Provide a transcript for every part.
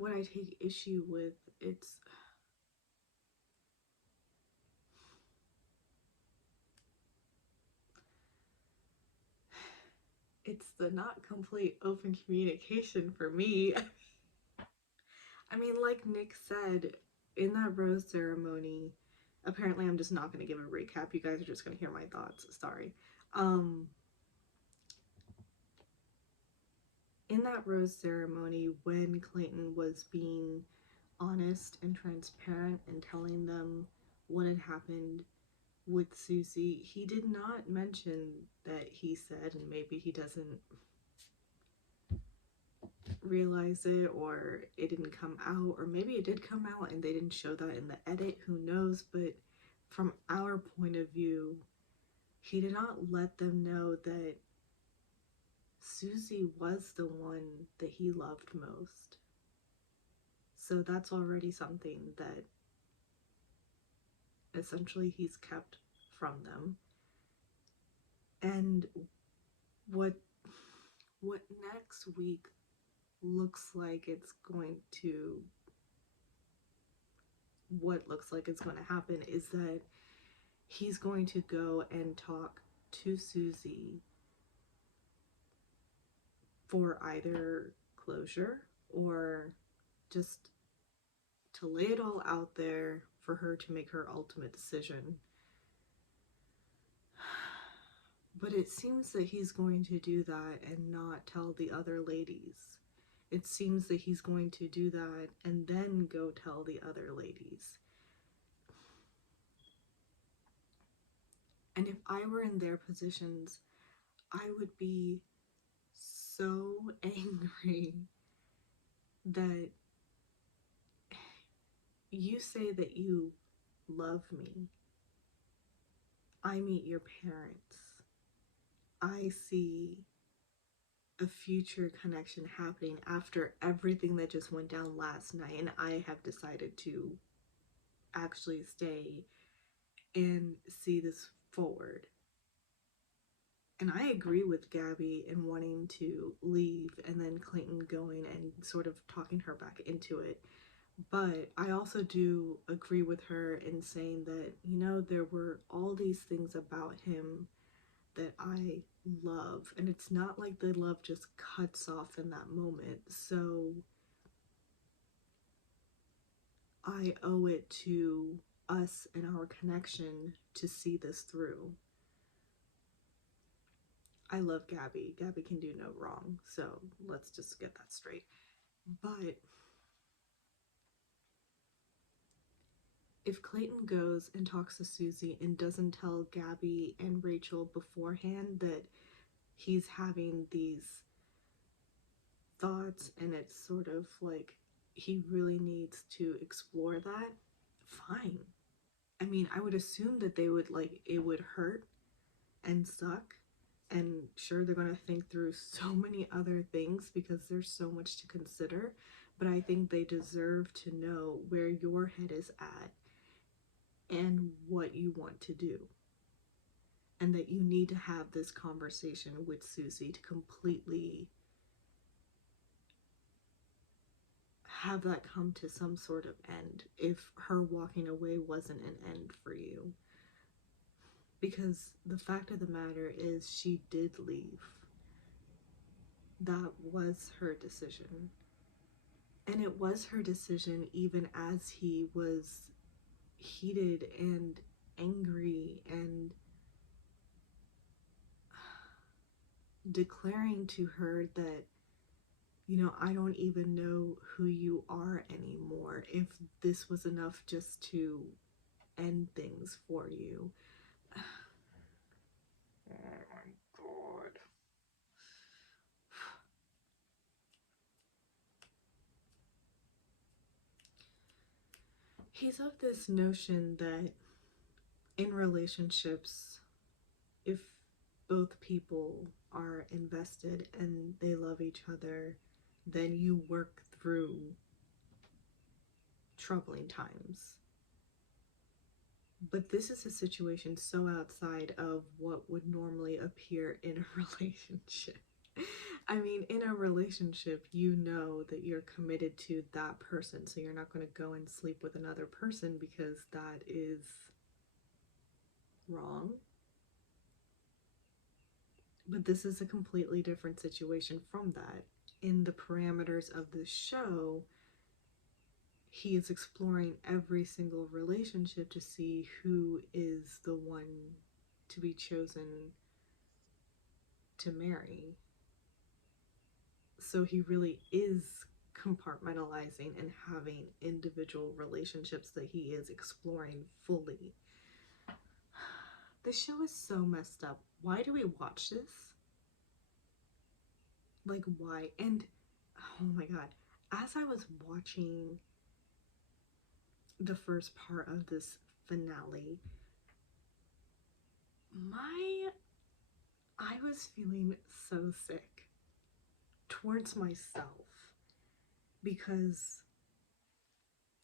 what I take issue with, it's the not complete open communication for me. I mean, like Nick said, in that rose ceremony, apparently I'm just not going to give a recap. You guys are just going to hear my thoughts. Sorry. Um, in that rose ceremony, when Clayton was being honest and transparent and telling them what had happened with Susie, he did not mention that he said, and maybe he doesn't realize it, or it didn't come out, or maybe it did come out and they didn't show that in the edit, who knows. But from our point of view, he did not let them know that Susie was the one that he loved most. So that's already something that essentially he's kept from them. And what next week looks like it's going to what looks like it's going to happen is that he's going to go and talk to Susie for either closure or just to lay it all out there for her to make her ultimate decision. But it seems that he's going to do that and not tell the other ladies. It seems that he's going to do that and then go tell the other ladies. And if I were in their positions, I would be so angry that you say that you love me. I meet your parents. I see a future connection happening after everything that just went down last night, and I have decided to actually stay and see this forward. And I agree with Gabby in wanting to leave and then Clayton going and sort of talking her back into it. But I also do agree with her in saying that, you know, there were all these things about him that I love. And it's not like the love just cuts off in that moment. So I owe it to us and our connection to see this through. I love Gabby. Gabby can do no wrong. So let's just get that straight. But if Clayton goes and talks to Susie and doesn't tell Gabby and Rachel beforehand that he's having these thoughts and it's sort of like he really needs to explore that, fine. I mean, I would assume that they would, like, it would hurt and suck, and sure, they're going to think through so many other things because there's so much to consider, but I think they deserve to know where your head is at and what you want to do, and that you need to have this conversation with Susie to completely have that come to some sort of end if her walking away wasn't an end for you. Because the fact of the matter is, she did leave. That was her decision. And it was her decision even as he was heated and angry and declaring to her that, you know, I don't even know who you are anymore, if this was enough just to end things for you. Oh my god. He's of this notion that in relationships, if both people are invested and they love each other, then you work through troubling times. But this is a situation so outside of what would normally appear in a relationship. I mean, in a relationship, you know that you're committed to that person, so you're not going to go and sleep with another person because that is wrong. But this is a completely different situation from that. In the parameters of the show, he is exploring every single relationship to see who is the one to be chosen to marry. So he really is compartmentalizing and having individual relationships that he is exploring fully. The show is so messed up. Why do we watch this? Like, why? And oh my god, as I was watching the first part of this finale, my I was feeling so sick towards myself because,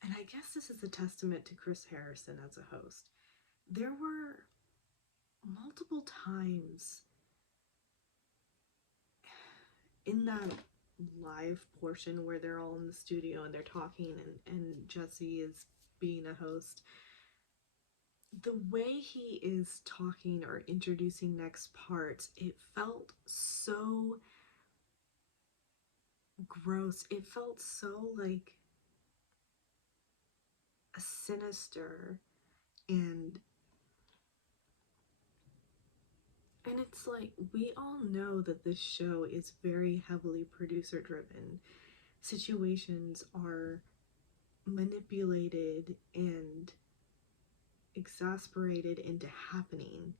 and I guess this is a testament to Chris Harrison as a host. There were multiple times in that live portion where they're all in the studio and they're talking and Jesse is being a host, the way he is talking or introducing next parts, it felt so gross. It felt so like a sinister, and it's like we all know that this show is very heavily producer driven. Situations are manipulated and exasperated into happening,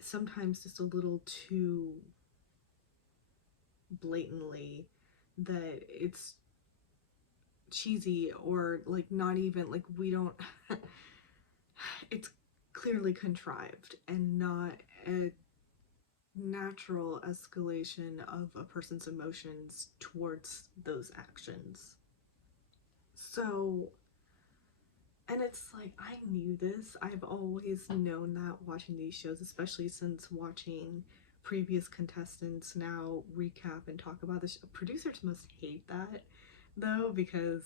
sometimes just a little too blatantly, that it's cheesy, or like not even like we don't it's clearly contrived and not a natural escalation of a person's emotions towards those actions. So, and it's like, I knew this. I've always known that watching these shows, especially since watching previous contestants now recap and talk about this. Producers must hate that, though, because,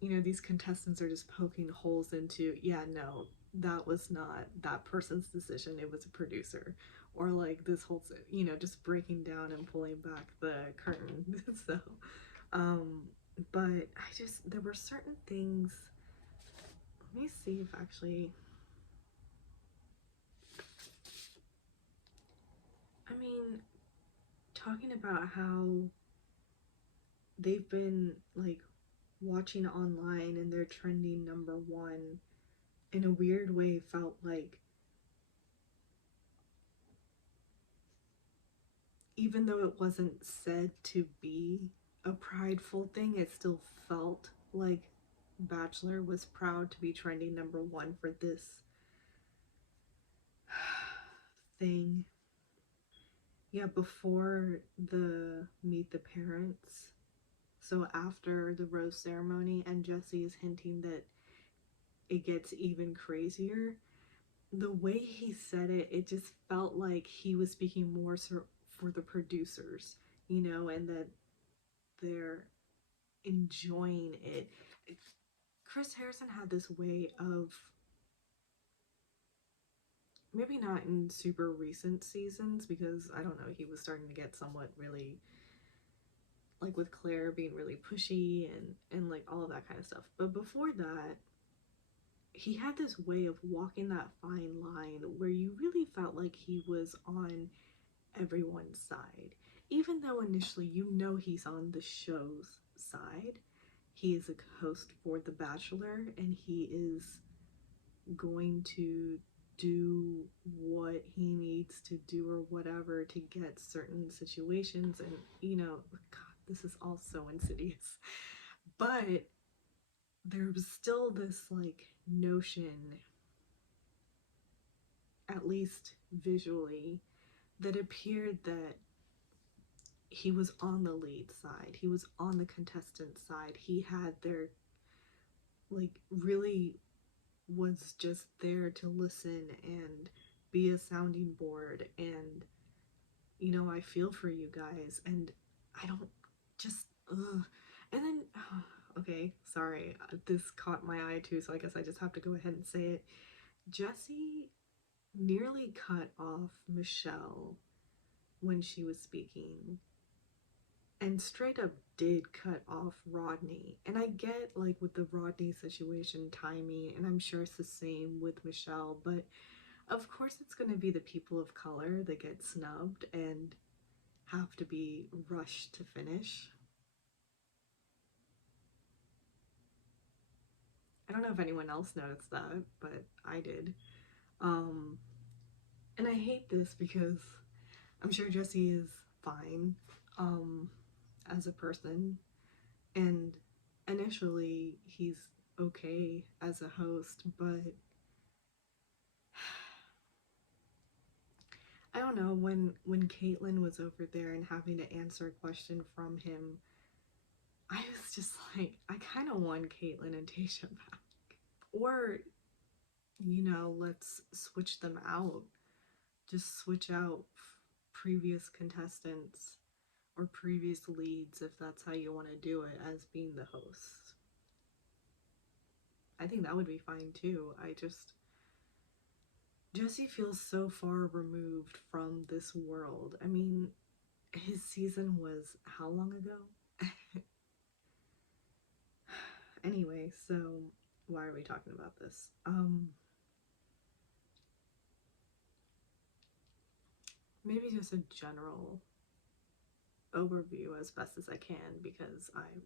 you know, these contestants are just poking holes into, yeah, no, that was not that person's decision. It was a producer. Or like this whole, you know, just breaking down and pulling back the curtain. So, um, but I just, there were certain things. Let me see if actually, I mean, talking about how they've been like watching online and they're trending number one, in a weird way felt like, even though it wasn't said to be a prideful thing, it still felt like Bachelor was proud to be trending number one for this thing. Yeah, before the Meet the Parents. So after the rose ceremony, and Jesse is hinting that it gets even crazier, the way he said it, it just felt like he was speaking more for the producers, you know, and that they're enjoying it. Chris Harrison had this way of, maybe not in super recent seasons, because I don't know, he was starting to get somewhat really, like with Claire being really pushy and like all of that kind of stuff. But before that, he had this way of walking that fine line where you really felt like he was on everyone's side. Even though initially you know he's on the show's side, he is a host for The Bachelor and he is going to do what he needs to do or whatever to get certain situations. And, you know, God, this is all so insidious. But there was still this like notion, at least visually, that appeared that he was on the lead side. He was on the contestant side. He had their, like, really was just there to listen and be a sounding board and I feel for you guys, and I don't just, ugh. And then, okay, sorry, this caught my eye too, so I guess I just have to go ahead and say it. Jesse nearly cut off Michelle when she was speaking, and straight up did cut off Rodney. And I get, like, with the Rodney situation, timing, and I'm sure it's the same with Michelle, but of course it's going to be the people of color that get snubbed and have to be rushed to finish. I don't know if anyone else noticed that, but I did. Um, and I hate this because I'm sure Jesse is fine um, as a person, and initially he's okay as a host, but I don't know, when Caitlyn was over there and having to answer a question from him, I was just like, I kind of want Caitlyn and Tasha back. Or, let's switch them out. Just switch out previous contestants or previous leads if that's how you want to do it as being the host. I think that would be fine too. Jesse feels so far removed from this world. I mean, his season was how long ago? Anyway, so why are we talking about this? Maybe just a general overview as best as I can because I'm